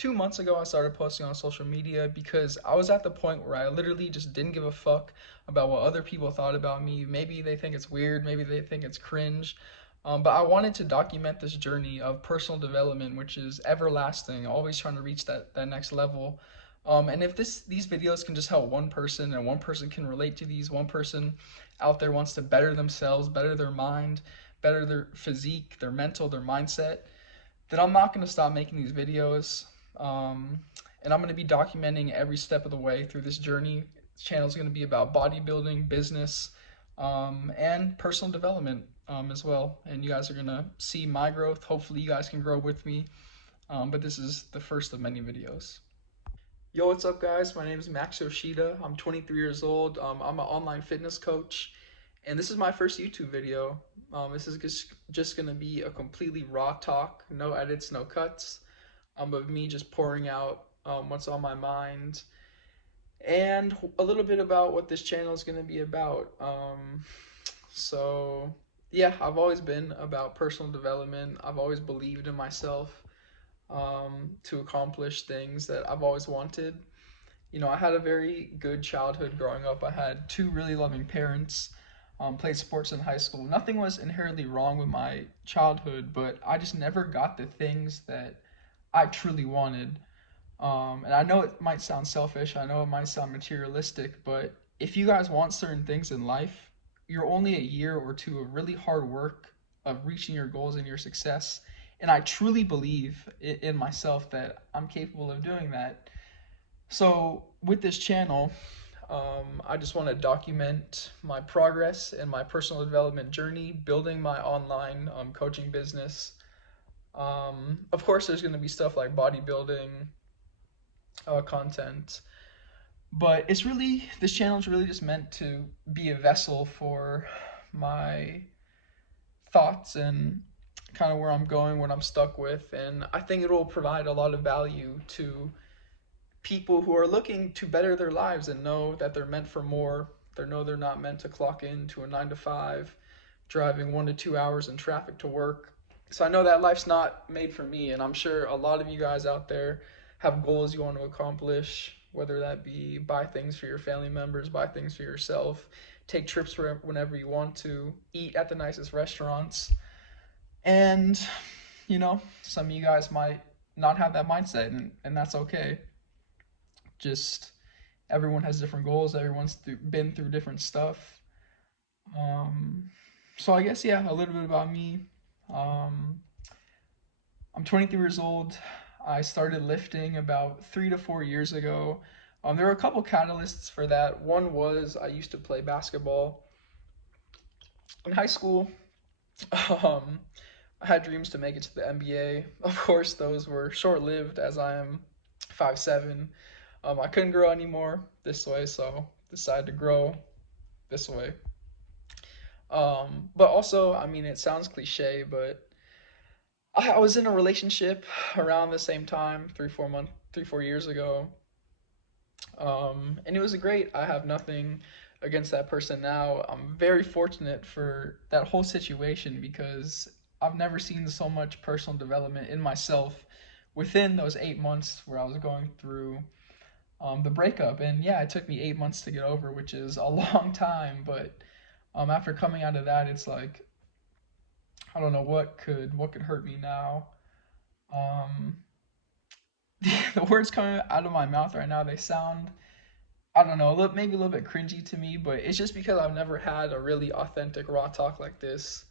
2 months ago, I started posting on social media because I was at the point where I literally just didn't give a fuck about what other people thought about me. Maybe they think it's weird, maybe they think it's cringe. But I wanted to document this journey of personal development, which is everlasting, always trying to reach that next level. And if these videos can just help one person and one person can relate to these, one person out there wants to better themselves, better their mind, better their physique, their mental, their mindset, then I'm not going to stop making these videos. Um, and I'm going to be documenting every step of the way through this journey. This channel is going to be about bodybuilding, business, and personal development as well. And you guys are going to see my growth. Hopefully, you guys can grow with me. But this is the first of many videos. Yo, what's up, guys? My name is Max Yoshida. I'm 23 years old. I'm an online fitness coach, and this is my first YouTube video. This is just gonna be a completely raw talk, no edits, no cuts, of me just pouring out what's on my mind and a little bit about what this channel is gonna be about. So yeah, I've always been about personal development. I've always believed in myself to accomplish things that I've always wanted. I had a very good childhood growing up. I had two really loving parents, played sports in high school. Nothing was inherently wrong with my childhood, but I just never got the things that I truly wanted. And I know it might sound selfish, I know it might sound materialistic, but if you guys want certain things in life, you're only a year or two of really hard work of reaching your goals and your success. And I truly believe in myself that I'm capable of doing that. So with this channel, I just want to document my progress and my personal development journey, building my online coaching business. Of course, there's going to be stuff like bodybuilding content, but this channel is really just meant to be a vessel for my thoughts and kind of where I'm going, what I'm stuck with, and I think it will provide a lot of value to people who are looking to better their lives and know that they're meant for more. They know they're not meant to clock in to a 9 to 5, driving 1 to 2 hours in traffic to work. So I know that life's not made for me, and I'm sure a lot of you guys out there have goals you want to accomplish, whether that be buy things for your family members, buy things for yourself, take trips whenever you want to, eat at the nicest restaurants. And, some of you guys might not have that mindset, and that's okay. Just everyone has different goals. Everyone's been through different stuff. Um, so I guess yeah, a little bit about me. Um, I'm 23 years old. I started lifting about 3 to 4 years ago. There were a couple catalysts for that. One was I used to play basketball in high school. Um, I had dreams to make it to the NBA. Of course, those were short lived as I am 5'7". I couldn't grow anymore this way, so decided to grow this way. But also, I mean, it sounds cliche, but I was in a relationship around the same time, 3 4 years ago, and it was great. I have nothing against that person now. I'm very fortunate for that whole situation because I've never seen so much personal development in myself within those 8 months where I was going through the breakup. And yeah, it took me 8 months to get over, which is a long time. But after coming out of that, it's like I don't know what could hurt me now. Um, the words coming out of my mouth right now, they sound, I don't know, maybe a little bit cringy to me, but it's just because I've never had a really authentic raw talk like this.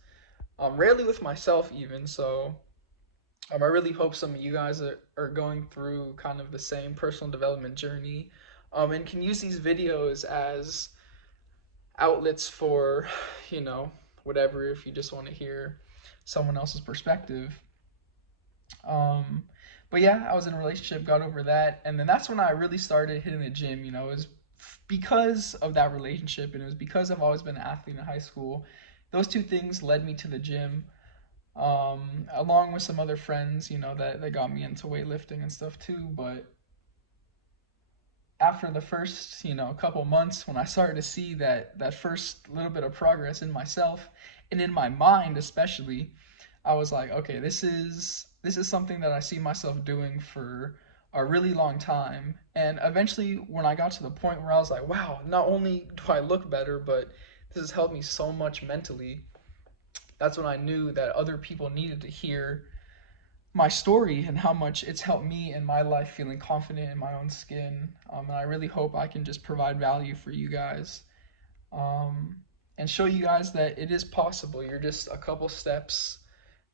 Rarely with myself even. So I really hope some of you guys are going through kind of the same personal development journey, and can use these videos as outlets for, you know, whatever, if you just want to hear someone else's perspective. Um, but yeah, I was in a relationship, got over that, and then that's when I really started hitting the gym. It was because of that relationship, and it was because I've always been an athlete in high school. Those two things led me to the gym, along with some other friends, that got me into weightlifting and stuff too. But after the first, couple months, when I started to see that first little bit of progress in myself and in my mind especially, I was like, okay, this is something that I see myself doing for a really long time. And eventually, when I got to the point where I was like, wow, not only do I look better, but this has helped me so much mentally, that's when I knew that other people needed to hear my story and how much it's helped me in my life feeling confident in my own skin. And I really hope I can just provide value for you guys, um, and show you guys that it is possible. You're just a couple steps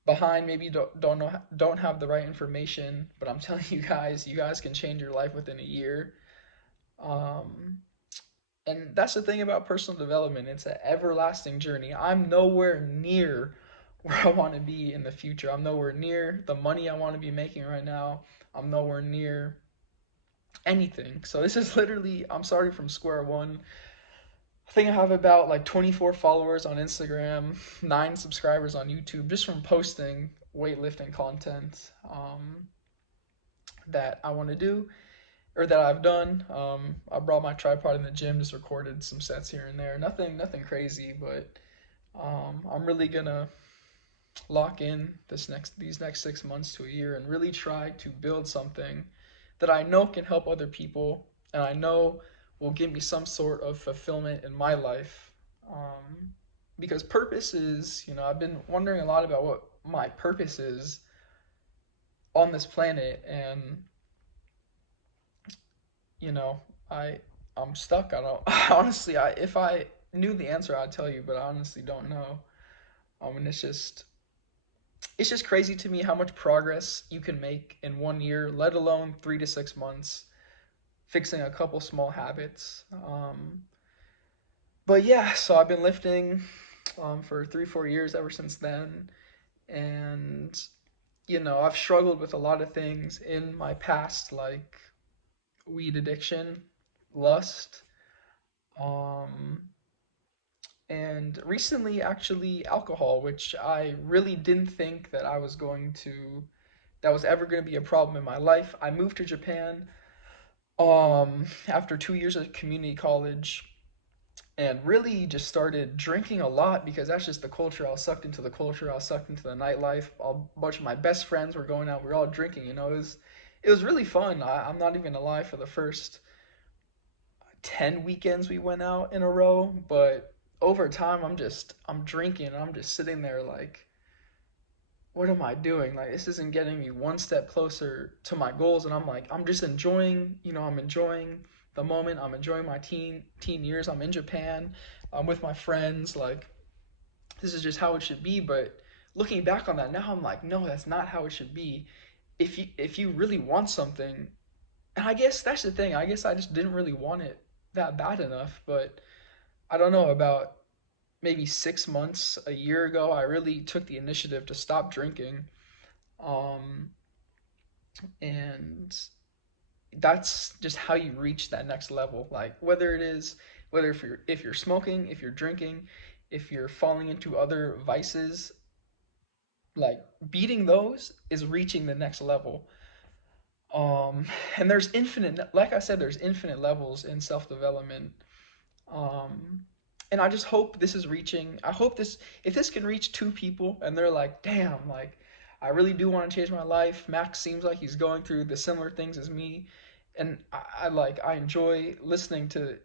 behind. Maybe you don't have the right information, but I'm telling you guys can change your life within a year. Um, and that's the thing about personal development. It's an everlasting journey. I'm nowhere near where I want to be in the future. I'm nowhere near the money I want to be making right now. I'm nowhere near anything. So this is literally, I'm starting from square one. I think I have about like 24 followers on Instagram, 9 subscribers on YouTube, just from posting weightlifting content, that I want to do, or that I've done. I brought my tripod in the gym, just recorded some sets here and there. Nothing crazy, but I'm really gonna lock in these next 6 months to a year and really try to build something that I know can help other people, and I know will give me some sort of fulfillment in my life. Um, because purpose is, I've been wondering a lot about what my purpose is on this planet, and you know, I I'm stuck. I don't honestly. I If I knew the answer, I'd tell you, but I honestly don't know. And it's just crazy to me how much progress you can make in 1 year, let alone 3 to 6 months, fixing a couple small habits. But yeah, so I've been lifting, for 3, 4 years ever since then, and I've struggled with a lot of things in my past, like weed addiction, lust, um, and recently actually alcohol, which I really didn't think that was ever going to be a problem in my life. I moved to Japan, after 2 years of community college, and really just started drinking a lot because that's just the culture. I was sucked into the culture. I was sucked into the nightlife. A bunch of my best friends were going out. We were all drinking. It was really fun. I'm not even gonna lie. For the first 10 weekends we went out in a row, but over time I'm drinking and I'm just sitting there like, what am I doing? Like, this isn't getting me one step closer to my goals. And I'm like, I'm just enjoying, I'm enjoying the moment. I'm enjoying my teen years. I'm in Japan. I'm with my friends. Like, this is just how it should be. But looking back on that now, I'm like, no, that's not how it should be. If you really want something, and I guess that's the thing. I guess I just didn't really want it that bad enough. But I don't know, about maybe 6 months, a year ago, I really took the initiative to stop drinking. Um, and that's just how you reach that next level. Like, whether if you're smoking, if you're drinking, if you're falling into other vices, like beating those is reaching the next level. Um, and there's infinite, like I said, there's infinite levels in self development. Um, and I just hope this is reaching. I hope this, if this can reach 2 people, and they're like, damn, like I really do want to change my life. Max seems like he's going through the similar things as me, and I enjoy listening to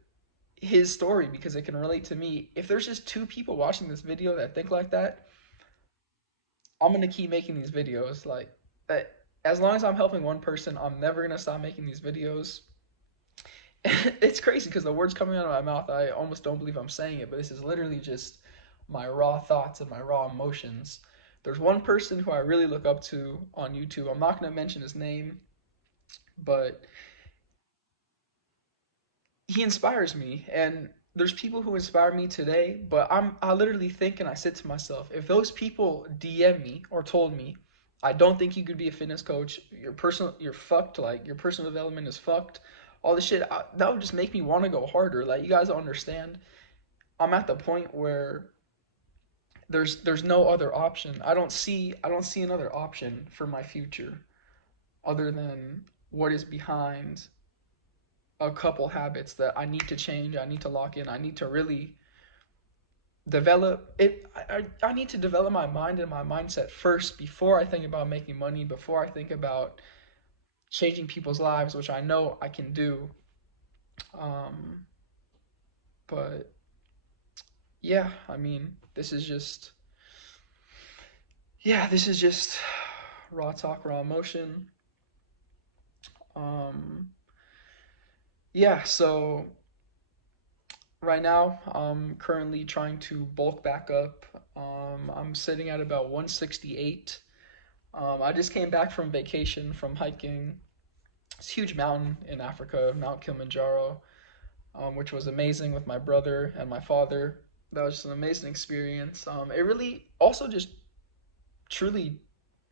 his story because it can relate to me. If there's just 2 people watching this video that think like that, I'm gonna keep making these videos. Like that, as long as I'm helping one person, I'm never gonna stop making these videos. It's crazy because the words coming out of my mouth, I almost don't believe I'm saying it, but this is literally just my raw thoughts and my raw emotions. There's one person who I really look up to on YouTube. I'm not going to mention his name, but he inspires me. And there's people who inspire me today, but I literally think and I said to myself, if those people DM me or told me, I don't think you could be a fitness coach, you're fucked, like your personal development is fucked, all this shit, that would just make me want to go harder. Like, you guys don't understand. I'm at the point where there's no other option. I don't see another option for my future other than what is behind a couple habits that I need to change. I need to lock in. I need to really develop it. I need to develop my mind and my mindset first before I think about making money, before I think about changing people's lives, which I know I can do. Um, but yeah, I mean, this is just raw talk, raw emotion. Um, yeah, so right now I'm currently trying to bulk back up. I'm sitting at about 168. I just came back from vacation from hiking this huge mountain in Africa, Mount Kilimanjaro, which was amazing with my brother and my father. That was just an amazing experience. It really also just truly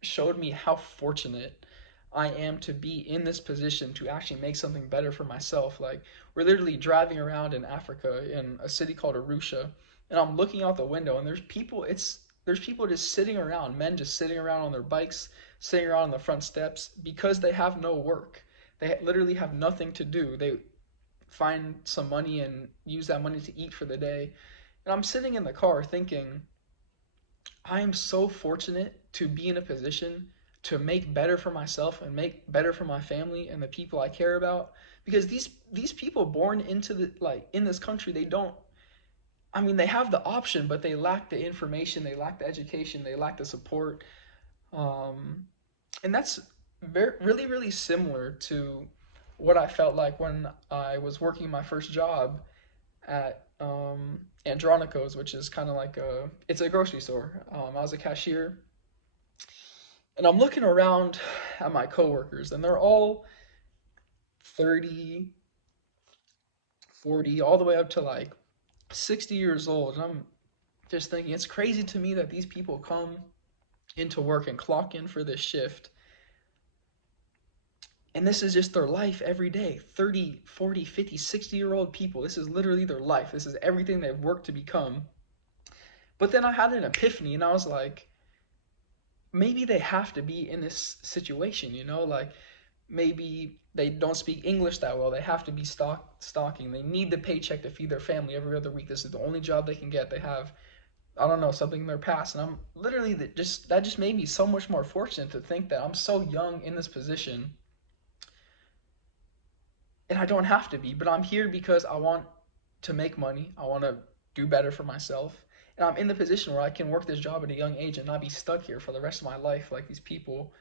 showed me how fortunate I am to be in this position to actually make something better for myself. Like, we're literally driving around in Africa in a city called Arusha, and I'm looking out the window, and there's people just sitting around, men just sitting around on their bikes, sitting around on the front steps because they have no work. They literally have nothing to do. They find some money and use that money to eat for the day. And I'm sitting in the car thinking, I am so fortunate to be in a position to make better for myself and make better for my family and the people I care about, because these people born into the like in this country, they don't, I mean, they have the option, but they lack the information, they lack the education, they lack the support. um and that's really similar to what I felt like when I was working my first job at Andronico's, which is kind of like it's a grocery store. I was a cashier, and I'm looking around at my coworkers, and they're all 30, 40, all the way up to like 60 years old. And I'm just thinking, it's crazy to me that these people come into work and clock in for this shift, and this is just their life every day. 30, 40, 50, 60-year-old people, this is literally their life. This is everything they've worked to become. But then I had an epiphany, and I was like, maybe they have to be in this situation, like maybe they don't speak English that well. They have to be stocking. They need the paycheck to feed their family every other week. This is the only job they can get. They have, I don't know, something in their past. And I'm literally that just made me so much more fortunate to think that I'm so young in this position, and I don't have to be, but I'm here because I want to make money. I want to do better for myself. And I'm in the position where I can work this job at a young age and not be stuck here for the rest of my life like these people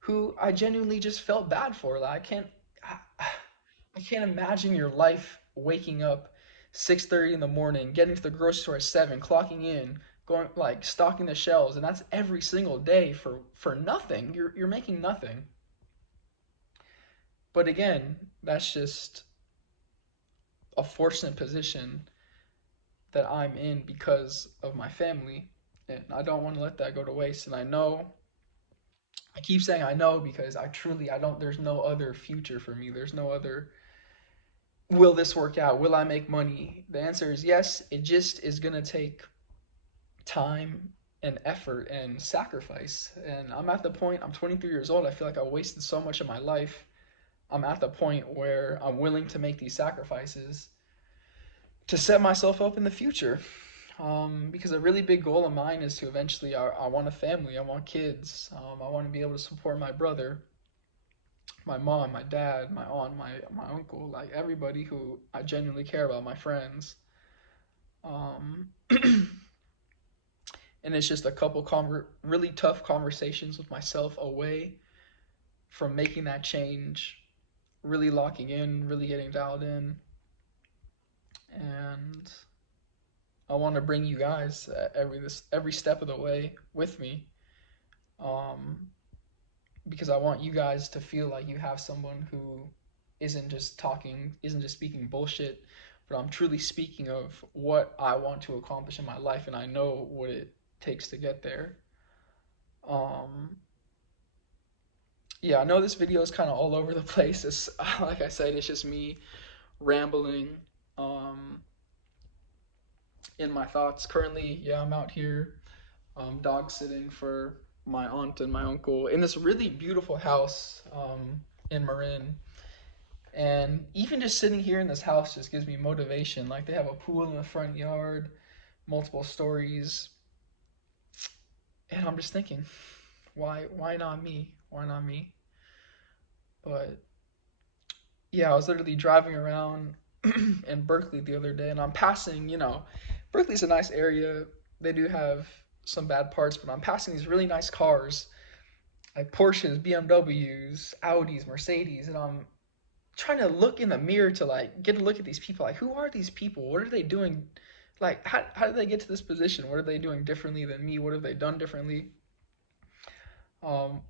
who I genuinely just felt bad for. Like, I can't imagine your life waking up 6:30 in the morning, getting to the grocery store at 7, clocking in, going like stocking the shelves, and that's every single day for nothing. You're making nothing. But again, that's just a fortunate position that I'm in because of my family, and I don't want to let that go to waste. And I keep saying I know because I don't, there's no other future for me. There's no other, will this work out? Will I make money? The answer is yes. It just is going to take time and effort and sacrifice. And I'm at the point, I'm 23 years old. I feel like I wasted so much of my life. I'm at the point where I'm willing to make these sacrifices to set myself up in the future. Because a really big goal of mine is to eventually, I want a family, I want kids, I want to be able to support my brother, my mom, my dad, my aunt, my uncle, like everybody who I genuinely care about, my friends. Um, and it's just a couple really tough conversations with myself away from making that change, really locking in, really getting dialed in, and I want to bring you guys every step of the way with me, um, because I want you guys to feel like you have someone who isn't just speaking bullshit, but I'm truly speaking of what I want to accomplish in my life, and I know what it takes to get there. Um, yeah, I know this video is kind of all over the place. It's like I said, it's just me rambling um, in my thoughts. Currently, yeah, I'm out here dog sitting for my aunt and my uncle in this really beautiful house in Marin. And even just sitting here in this house just gives me motivation. Like, they have a pool in the front yard, multiple stories, and I'm just thinking, why not me? Why not me? But yeah, I was literally driving around in Berkeley the other day, and I'm passing, Berkeley's a nice area. They do have some bad parts, but I'm passing these really nice cars, like Porsches, BMWs, Audis, Mercedes, and I'm trying to look in the mirror to like get a look at these people. Like, who are these people? What are they doing? Like, how did they get to this position? What are they doing differently than me? What have they done differently?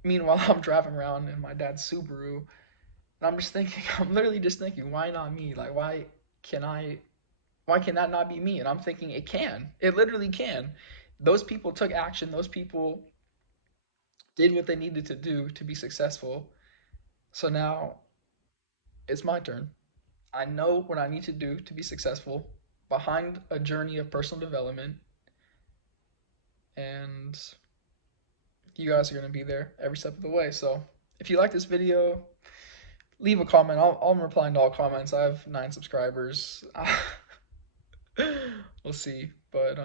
Meanwhile, I'm driving around in my dad's Subaru, and I'm just thinking, I'm literally just thinking, why not me? Like, can I, why can that not be me? And I'm thinking, it can. It literally can. Those people took action. Those people did what they needed to do to be successful. So now it's my turn. I know what I need to do to be successful behind a journey of personal development, and you guys are going to be there every step of the way. So if you like this video, leave a comment. I'm replying to all comments. I have 9 subscribers. We'll see. But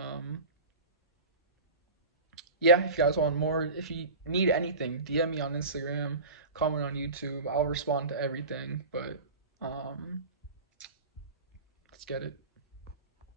yeah, if you guys want more, if you need anything, DM me on Instagram, comment on YouTube. I'll respond to everything. But let's get it.